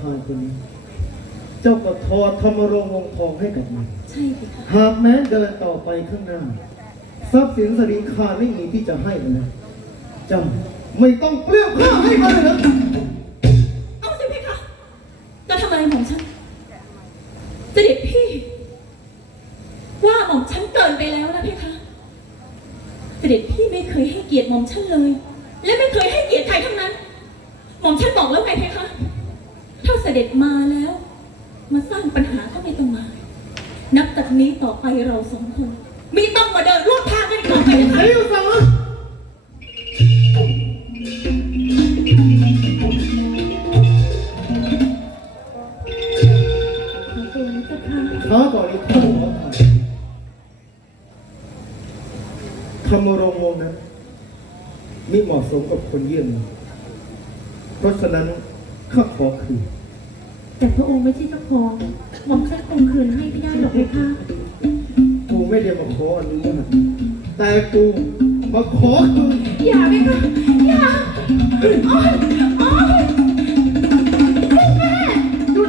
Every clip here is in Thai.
ทานคนนี้ เจ้าก็ถอดธรรมรงค์วงทองให้กับมัน ใช่พี่คะหากแม้เดินต่อไปข้างหน้า ทรัพย์สินสริงคารไม่มีที่จะให้มันแล้วเจ้าไม่ต้องเปลื้องผ้าให้มันเลยนะเอาสิพี่คะจะทำอะไรหม่อมฉันเสด็จพี่ ว่าหม่อมฉันเกินไปแล้วนะพี่คะเสด็จพี่ไม่เคยให้เกียรติหม่อมฉันเลย สองคนไม่ต้องมาเดินร่วมทางกันอีกต่อไปนะคะซีอุสาขอบคุณนะเจ้าค่ะช้าก่อนนี้ข้าขอทานธรรมรงวงนั้นไม่เหมาะสมกับคนเยี่ยมนี้เพราะฉะนั้นข้าขอคืน แต่พระองค์ไม่ใช่เจ้าของหม่อมฉันคงคืนให้ไม่ได้หรอกเพคะ ไม่ได้มาขออนุญาตแต่กูมาขอคืนอย่าไปค่ะอย่าโอ๊ยโอ๊ยลูกแม่หยุด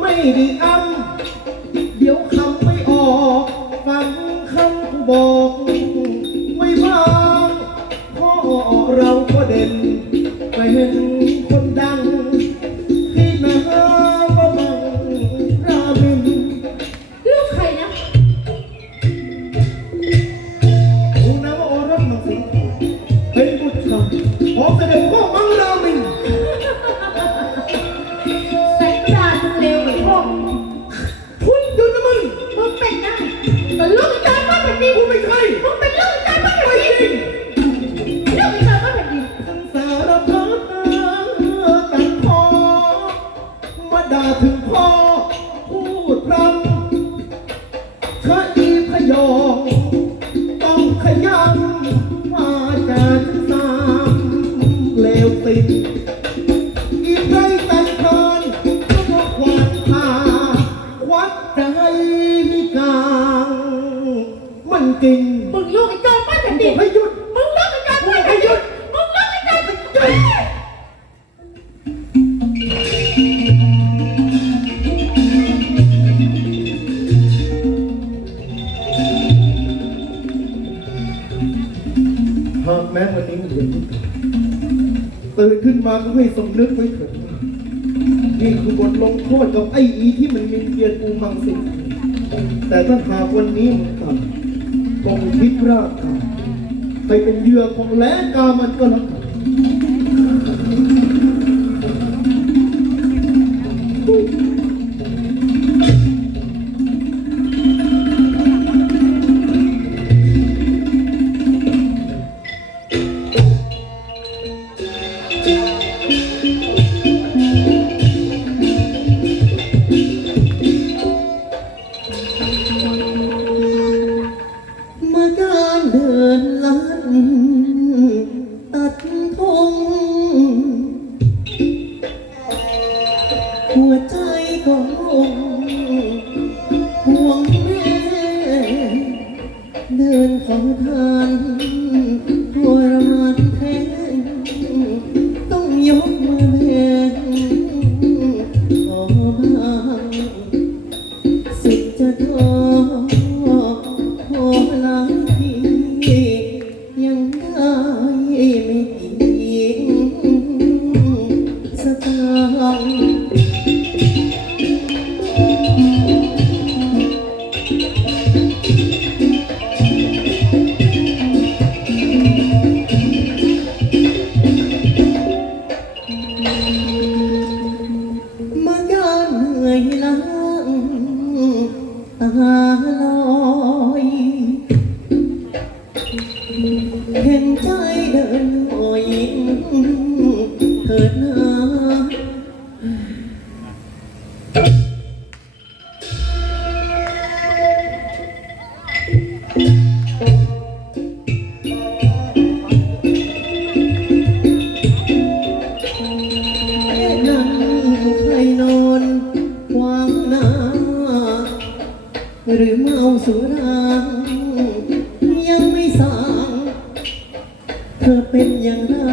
ไม่ได้อ้ำเดี๋ยวคำไม่ออกฟังคำกูบอกไม่บ้างพ่อเราก็เด่นไปเห็น ถึงพ่อพูดรำเคย ไห้สมนึกไว้เถิดว่านี่คือบทลงโทษกับไอ้อีที่มันมินเกียรกูมังสิ แต่ถ้าหากวันนี้มึงทำคงคิดรากาไปเป็นเหยื่อของแหลกามันก็แล้ว Oh. เธอเป็นอย่างไร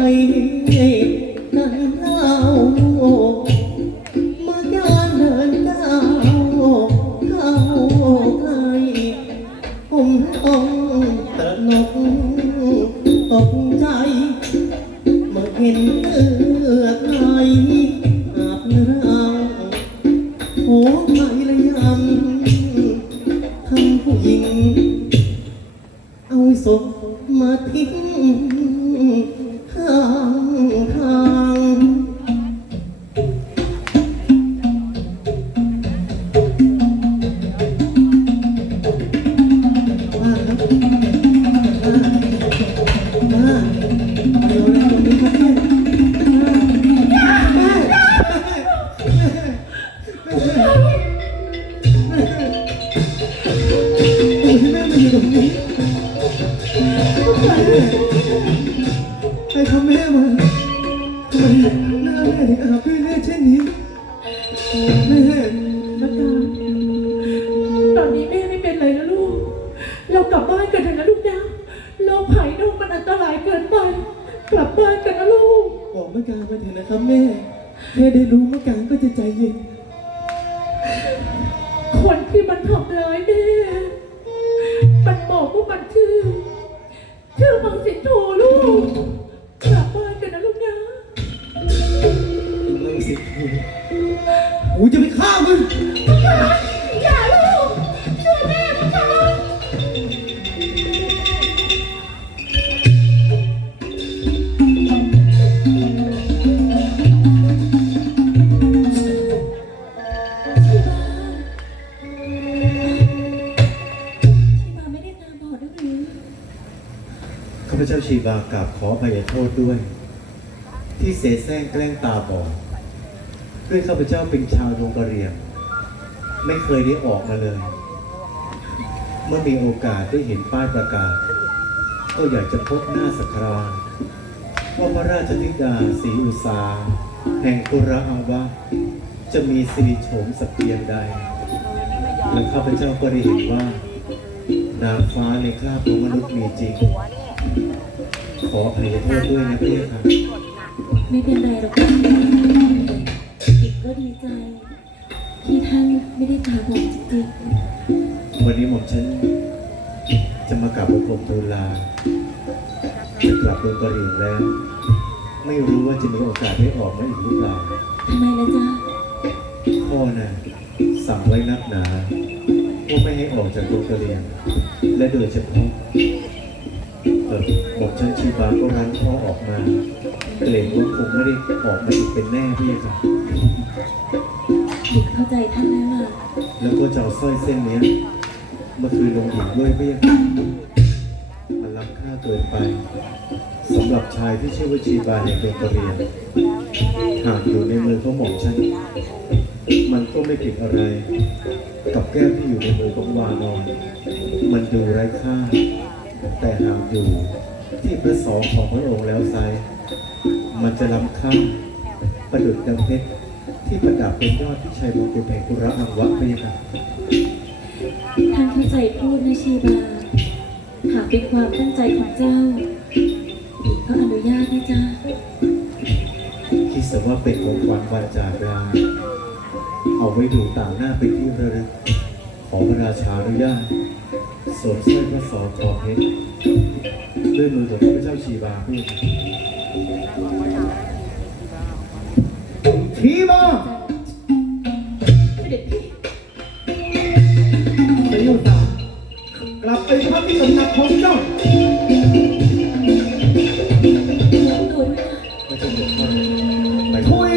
ษด้วย ที่เสแสร้งแกล้งตาบอดด้วยข้าพเจ้าเป็นชาวโดงกะเรียง ไม่เคยได้ออกมาเลย เมื่อมีโอกาสได้เห็นป้ายประกาศ ก็อยากจะพบหน้าสักคราว่าพระราชธิดาศรีอุษาแห่งกุระอังวะจะมีสิริโฉมสักเพียงใด และข้าพเจ้าก็ได้เห็นว่านางฟ้าในคราบของมนุษย์มีจริง ขออภัยโทษด้วยนะพี่ค่ะไม่เป็นไรหรอกค่ะอีกก็ดีใจ ที่ท่านไม่ได้ตาบอดจริงวันนี้หม่อมฉันจะมากราบบังคมทูลลาจะกลับดงกระเหรี่ยงแล้ว ไม่รู้ว่าจะมีโอกาสได้ออกมาอีกหรือเปล่าๆทำไมล่ะจ๊ะพ่อน่ะสั่งไว้นักหนาว่าไม่ให้ออกจากดงกระเหรี่ยงและโดยเฉพาะ เออบอกฉันชีบาก็รั้นพ่อออกมาเกรงว่าคงไม่ได้ออกมาอีกเป็นแน่พี่ค่ะหญิงเข้าใจท่านแล้วล่ะแล้วก็จะเอาสร้อยเส้นเนี้ยเมื่อคืนลงหญิงด้วยพี่ค่ะมันล้ำค่าเกินไปสำหรับชายที่ชื่อว่าชีบาในดงกระเหรี่ยงหากอยู่ในมือเขาหม่อมฉันมันก็ไม่ผิดอะไร กับแก้วที่อยู่ในมือของวานอน มันดูไร้ค่า แต่หากอยู่ที่พระสองของพระองค์แล้วไซร้มันจะล้ำค่าประดุจดังเพชรที่ประดับเป็นยอดที่ชัยมงกุฎแห่งกุระอังวะไปค่ะท่านเข้าใจพูดนะชีบาหากเป็นความตั้งใจของเจ้าหญิงก็อนุญาตนะจ๊ะคิดซะว่าเป็นของขวัญวันจากราเอาไว้ดูต่างหน้าเป็นที่ระลึกขอพระราชาอนุญาต สวมสร้อยพระสอทองเพชรด้วยมือของพระเจ้าชีบาพูดทีมาเด็กพี่ไปอยู่สามกลับไปพักที่ตำหนักของเจ้าตัวด้วยนะไม่ต้องเดือดร้อนไปคุย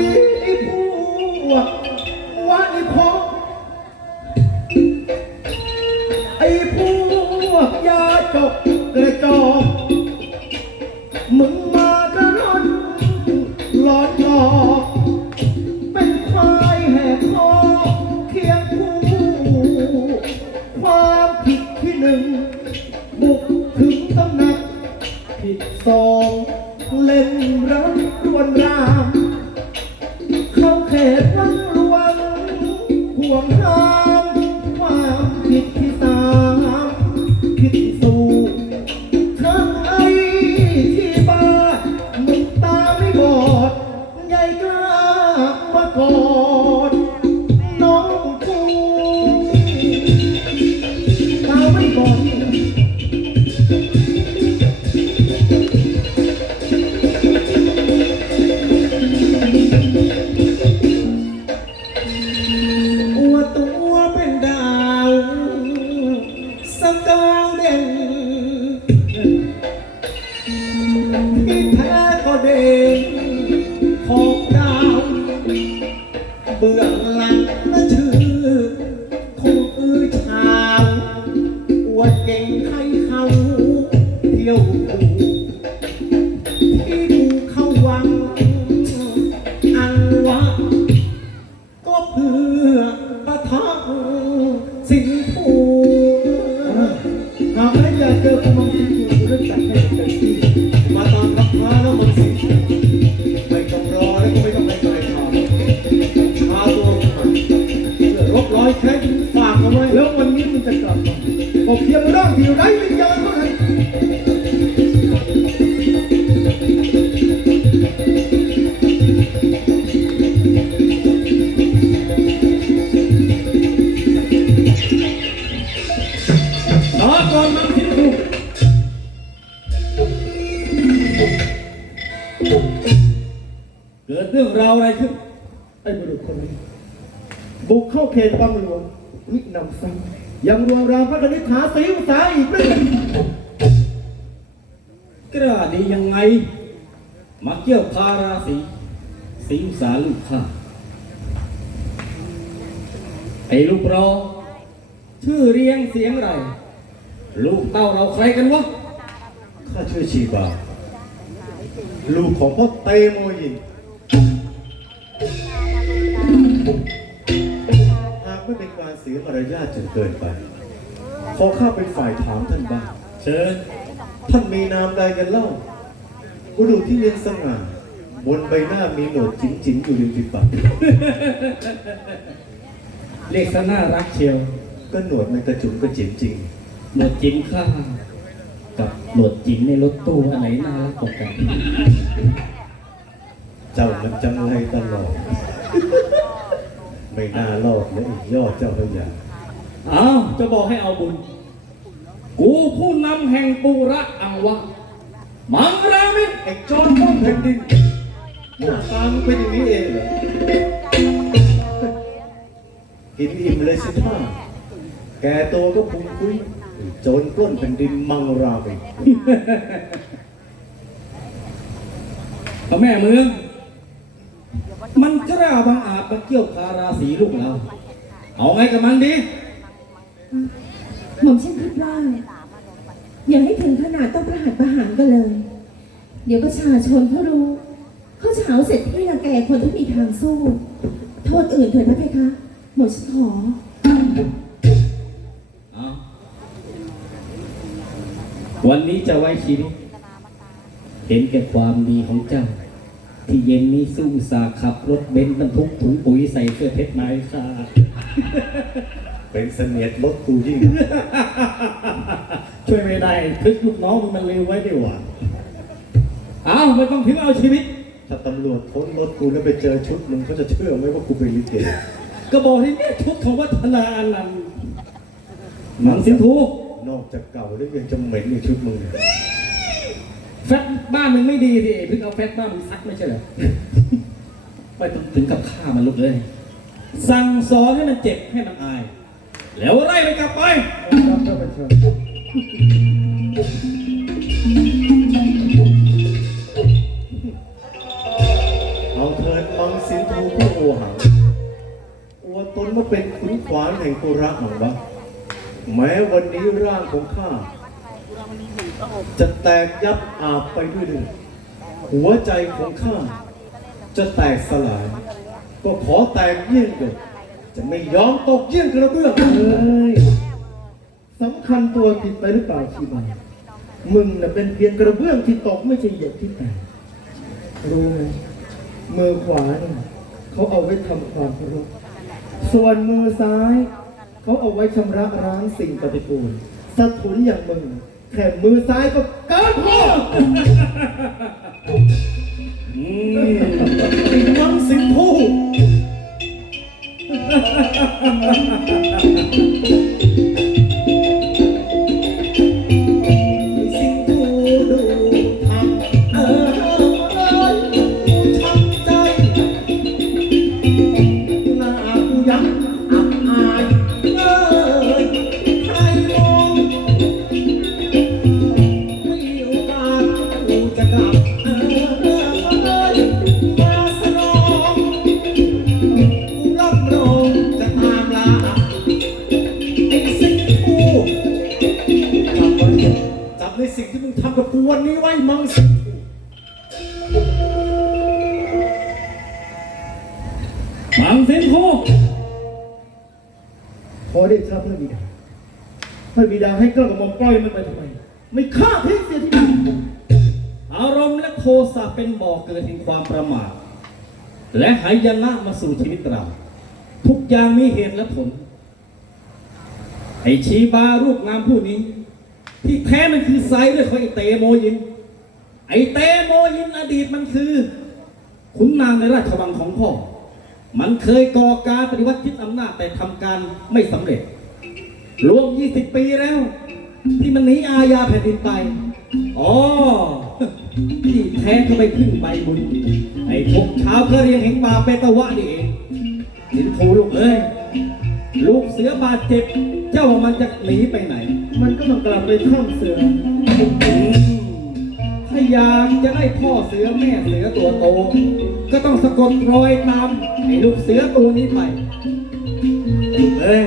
เเกิดเรื่องราวอะไรขึ้น ไอ้บุรุษคนนี้บุกเข้าเขตวังหลวงมินำซ้ำยังรวมรามพระกนิษฐาศรีอุตสาอีกด้วยกล้าดียังไง มาเกี่ยวพาราสีสิงสารลูกข้าไอ้ลูกรอชื่อเรียงเสียงอะไร ลูกเต้าเราใครกันวะ ข้าชื่อชีบา ลูกของพ่อเตโมยิน หากไม่เป็นการเสียมารยาทจนเกินไป ขอข้าเป็นฝ่ายถามท่านบ้างเชิญท่านมีนามใดกันเล่าบุรุษที่เรียนสง่าบนใบหน้ามีหนวดจิ๋มจิ๋มๆอยู่ริมฝีปากเรียกซะน่ารักเชียว ก็หนวดมันกระจุ๋มกระจิ๋มจริง หนวดจิ้มข้ากับหนวดจิ้มในรถตู้อันไหนน่ารักกว่ากัน เจ้ามันจังไรตลอด ไม่น่ารอดเลยไอ้ยอดเจ้าพระยาอ้าวจะบอกให้เอาบุญ กูผู้นำแห่งปูระอังวะ มังรามิตรไอ้จอนป้อมแผ่นดินหน้าตามึงเป็นอย่างนี้เองเหรอกินอิ่มเลยสิท่าแกตัวก็พุงคุยไอ้โจรปล้นแผ่นดินมังราไปพระแม่เมือง มันกล้าบังอาจมาเกี่ยวคาราสีลูกเรา เอาไงกับมันดี หม่อมฉันคิดว่าอย่าให้ถึงขนาดต้องประหัตประหารกันเลย เดี๋ยวประชาชนเขารู้ เขาจะหาว่าเสร็จที่รังแกคนที่มีทางสู้ โทษอื่นเถิดนะเพคะ หม่อมฉันขอเอาวันนี้จะไว้ชีวิต เห็นแก่ความดีของเจ้า ที่เย็นนี้สู้สาขับรถเบนซ์บรรทุกถุงปุ๋ยใส่เสื้อเพชรไม้ค่ะเป็นเสนียดรถกูยิ่ง ช่วยไม่ได้ทึกลูกน้องมึงมันเลวไว้ดีกว่าอ้าวไม่ต้องถึงเอาชีวิต ถ้าตำรวจค้นรถกูแล้วไปเจอชุดมึงเขาจะเชื่อไหมว่ากูเป็นลิเกก็บอกที่เนี่ยชุดของวัฒนาอนันต์หนังสินทูนอกจากเก่าแล้วยังจะเหม็นในชุดมึงเนี่ย แฟตบ้านมึงไม่ดีสิเพิ่งเอาแฟตบ้านมึงซักไม่ใช่เหรอ ไม่ต้องถึงกับฆ่ามันลูกเลย สั่งสอนให้มันเจ็บให้มันอาย แล้วไล่มันกลับไปรับพระบัญชาเอาเถิดมังสินทูผู้โอหังอวดตนว่าเป็นขุนขวานแห่งตุระหังวะแม้วันนี้ร่างของข้า จะแตกยับอาบไปด้วยเลือดหัวใจของข้าจะแตกสลาย ก็ขอแตกเยี่ยงเดิมจะไม่ยอมตกเยี่ยงกระเบื้องเอ้ยสำคัญตัวผิดไปหรือเปล่าชีบามึงน่ะเป็นเพียงกระเบื้องที่ตกไม่ใช่เหยียบที่แตกรู้ไหมมือขวาเนี่ยเขาเอาไว้ทำความเคารพส่วนมือซ้าย เขาเอาไว้ชำระล้างสิ่งปฏิกูลสะทุนอย่างมึง แค่มือซ้ายก็เกินพอ อืม มังสินทูขอได้ครับพระบิดาพระบิดาให้กล้ากระหม่อมปล่อยมันไปทำไม ไม่ฆ่าทิ้งเสียทีเดียวอารมณ์และโทสะเป็นบ่อเกิดแห่งความประมาทและหายนะมาสู่ชีวิตเรา ทุกอย่างมีเหตุและผล ไอชีบารูปงามผู้นี้ ที่แท้มันคือไซด้วยของไอเตโมยิน ไอเตโมยินอดีตมันคือ ขุนนางในราชวังของพ่อ มันเคยก่อการปฏิวัติยึดอำนาจแต่ทำการไม่สำเร็จ รวม 20 ปีแล้ว ที่มันหนีอาญาแผ่นดินไป อ๋อที่แท้ก็ไปพึ่งใบบุญไอ้พวกชาวกะเรียงแห่งป่าเปตะวะนี่เองสินทูลูกเอ้ยลูกเสือบาดเจ็บ เจ้าว่ามันจะหนีไปไหน มันก็ต้องกลับไปถ้ำเสือ ยากจะได้พ่อเสือแม่เสือตัวโต ก็ต้องสะกดรอยตามไอ้ลูกเสือตัวนี้ไปลูเอ้ย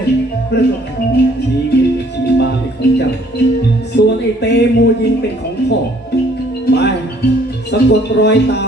พระเจ้าค่ะชีวิตไอ้ชีบาเป็นของเจ้า ส่วนไอ้เตมูยินเป็นของพ่อ ไป สะกดรอยตาม